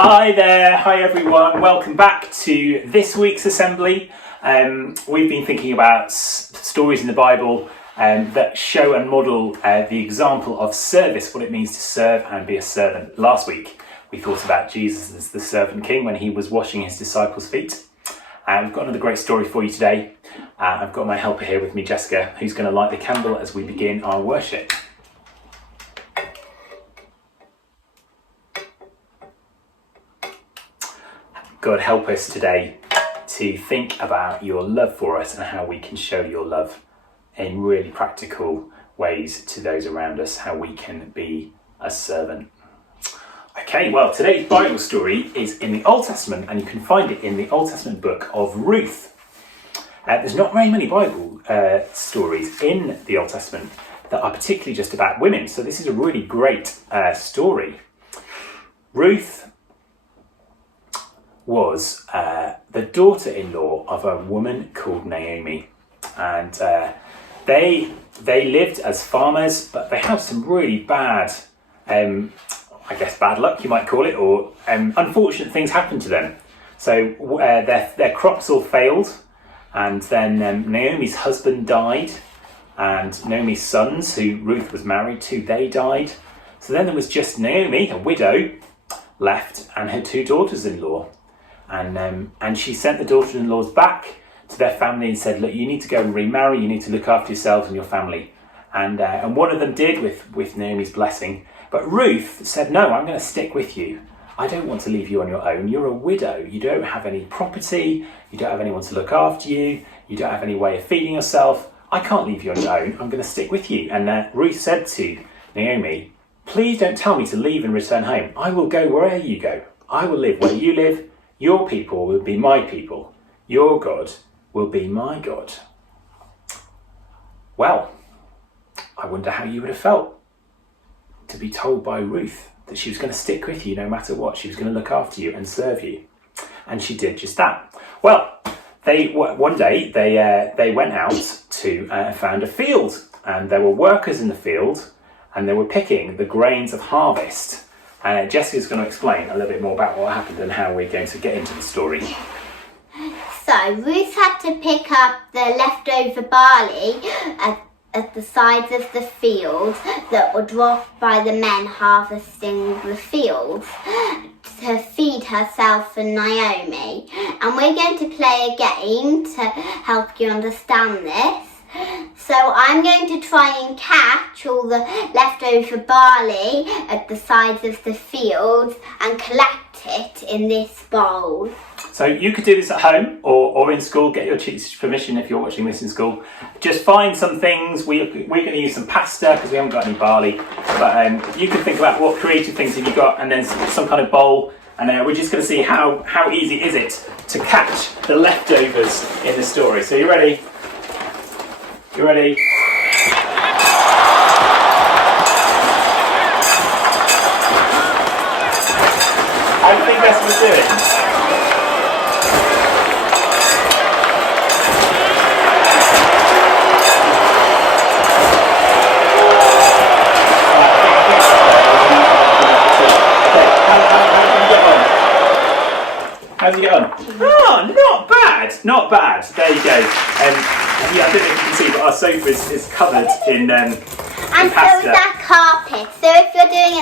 Hi there, hi everyone, welcome back to this week's assembly. We've been thinking about stories in the Bible that show and model the example of service, what it means to serve and be a servant. Last week we thought about Jesus as the servant king when he was washing his disciples' feet. We've got another great story for you today. I've got my helper here with me, Jessica, who's going to light the candle as we begin our worship. God, help us today to think about your love for us and how we can show your love in really practical ways to those around us, how we can be a servant. Okay, well, today's Bible story is in the Old Testament, and you can find it in the Old Testament book of Ruth. There's not very many Bible stories in the Old Testament that are particularly just about women, so this is a really great story. Ruth was the daughter-in-law of a woman called Naomi, and they lived as farmers, but they had some really bad, bad luck you might call it, or unfortunate things happened to them. So their crops all failed, and then Naomi's husband died, and Naomi's sons, who Ruth was married to, they died. So then there was just Naomi, a widow, left, and her two daughters-in-law. And she sent the daughter-in-laws back to their family and said, look, you need to go and remarry, you need to look after yourselves and your family. And one of them did with Naomi's blessing. But Ruth said, no, I'm going to stick with you. I don't want to leave you on your own. You're a widow. You don't have any property. You don't have anyone to look after you. You don't have any way of feeding yourself. I can't leave you on your own. I'm going to stick with you. And Ruth said to Naomi, please don't tell me to leave and return home. I will go wherever you go. I will live where you live. Your people will be my people. Your God will be my God. Well, I wonder how you would have felt to be told by Ruth that she was going to stick with you no matter what. She was going to look after you and serve you. And she did just that. Well, one day they went out to found a field, and there were workers in the field, and they were picking the grains of harvest. Jessica's going to explain a little bit more about what happened and how we're going to get into the story. So Ruth had to pick up the leftover barley at the sides of the field that were dropped by the men harvesting the fields to feed herself and Naomi. And we're going to play a game to help you understand this. So I'm going to try and catch all the leftover barley at the sides of the field and collect it in this bowl. So you could do this at home or in school. Get your teacher's permission if you're watching this in school. Just find some things. We're going to use some pasta because we haven't got any barley. But you can think about what creative things have you got, and then some kind of bowl. And we're just going to see how easy is it to catch the leftovers in the story. So you ready? You ready? How do you think Bess was doing? How did you get on? Oh, not bad, not bad. There you go. I don't know if you can see, but our sofa is covered in and pasta. So is that carpet. So if you're doing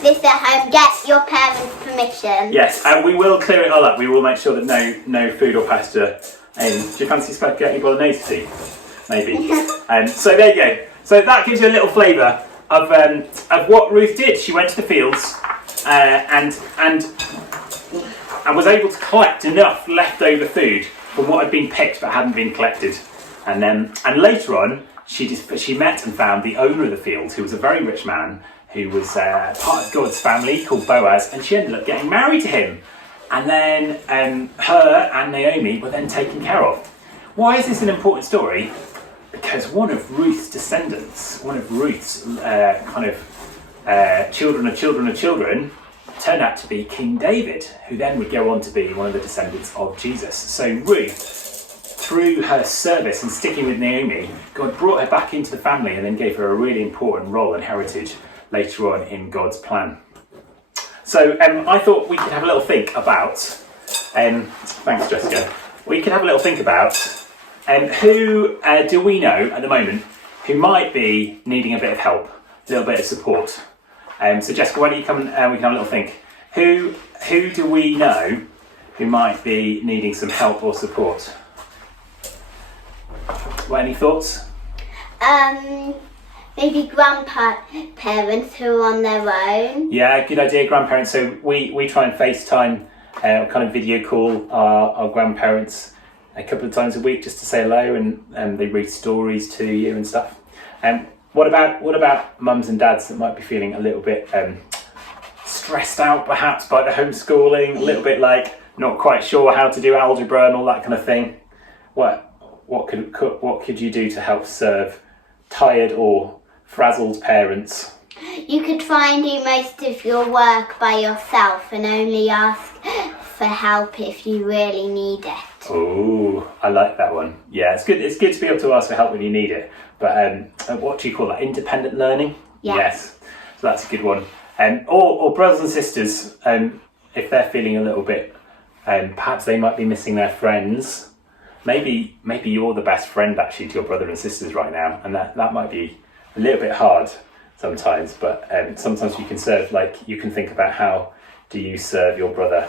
this at home, get your parents' permission. Yes, and we will clear it all up. We will make sure that no food or pasta. Do you fancy spaghetti bolognese? Maybe. So there you go. So that gives you a little flavour of what Ruth did. She went to the fields and was able to collect enough leftover food from what had been picked but hadn't been collected. And later on, she met and found the owner of the field, who was a very rich man, who was part of God's family, called Boaz, and she ended up getting married to him. And then her and Naomi were then taken care of. Why is this an important story? Because one of Ruth's descendants, one of Ruth's children of children of children, turned out to be King David, who then would go on to be one of the descendants of Jesus. So Ruth, through her service and sticking with Naomi, God brought her back into the family and then gave her a really important role and heritage later on in God's plan. So I thought we could have a little think about, thanks Jessica, we could have a little think about who do we know at the moment who might be needing a bit of help, a little bit of support. So Jessica, why don't you come and we can have a little think. Who do we know who might be needing some help or support? What, any thoughts? Maybe grandparents who are on their own. Yeah, good idea, grandparents. So we try and FaceTime, kind of video call our grandparents a couple of times a week just to say hello, and they read stories to you and stuff. What about mums and dads that might be feeling a little bit stressed out perhaps by the homeschooling, a little bit like not quite sure how to do algebra and all that kind of thing? What could you do to help serve tired or frazzled parents? You could try and do most of your work by yourself and only ask for help if you really need it. Oh, I like that one. Yeah, it's good. It's good to be able to ask for help when you need it. But what do you call that? Independent learning? Yeah. Yes. So that's a good one. Or brothers and sisters, if they're feeling a little bit, perhaps they might be missing their friends. Maybe you're the best friend actually to your brother and sisters right now, and that might be a little bit hard sometimes. But sometimes you can serve, like you can think about how do you serve your brother?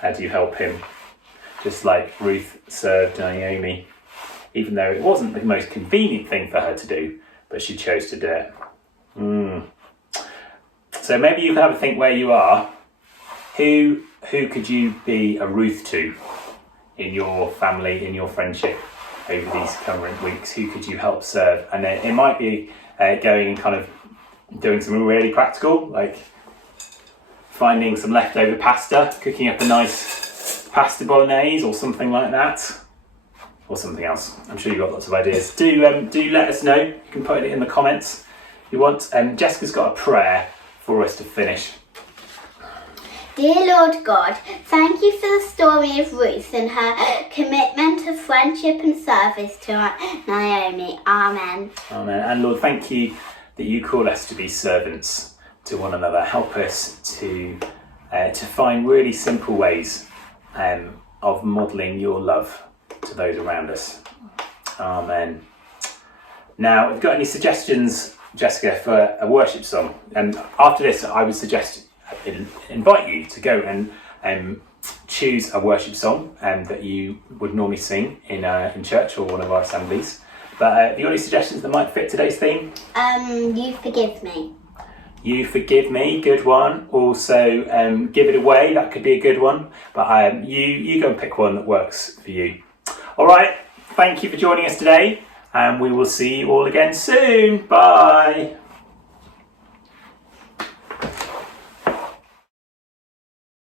How do you help him? Just like Ruth served Naomi, even though it wasn't the most convenient thing for her to do, but she chose to do it. So maybe you can have a think where you are. Who could you be a Ruth to in your family, in your friendship over these current weeks? Who could you help serve? And it might be going and kind of doing something really practical, like finding some leftover pasta, cooking up a nice pasta bolognese or something like that, or something else. I'm sure you've got lots of ideas. Do let us know. You can put it in the comments if you want. Jessica's got a prayer for us to finish. Dear Lord God, thank you for the story of Ruth and her commitment to friendship and service to Naomi. Amen. Amen. And Lord, thank you that you call us to be servants to one another. Help us to find really simple ways of modelling your love to those around us. Amen. Now, if you've got any suggestions, Jessica, for a worship song, and after this I would invite you to go and choose a worship song that you would normally sing in church or one of our assemblies. But have you got any suggestions that might fit today's theme? You Forgive Me. You Forgive Me, good one. Also, Give It Away, that could be a good one. But you go and pick one that works for you. All right, thank you for joining us today, and we will see you all again soon. Bye.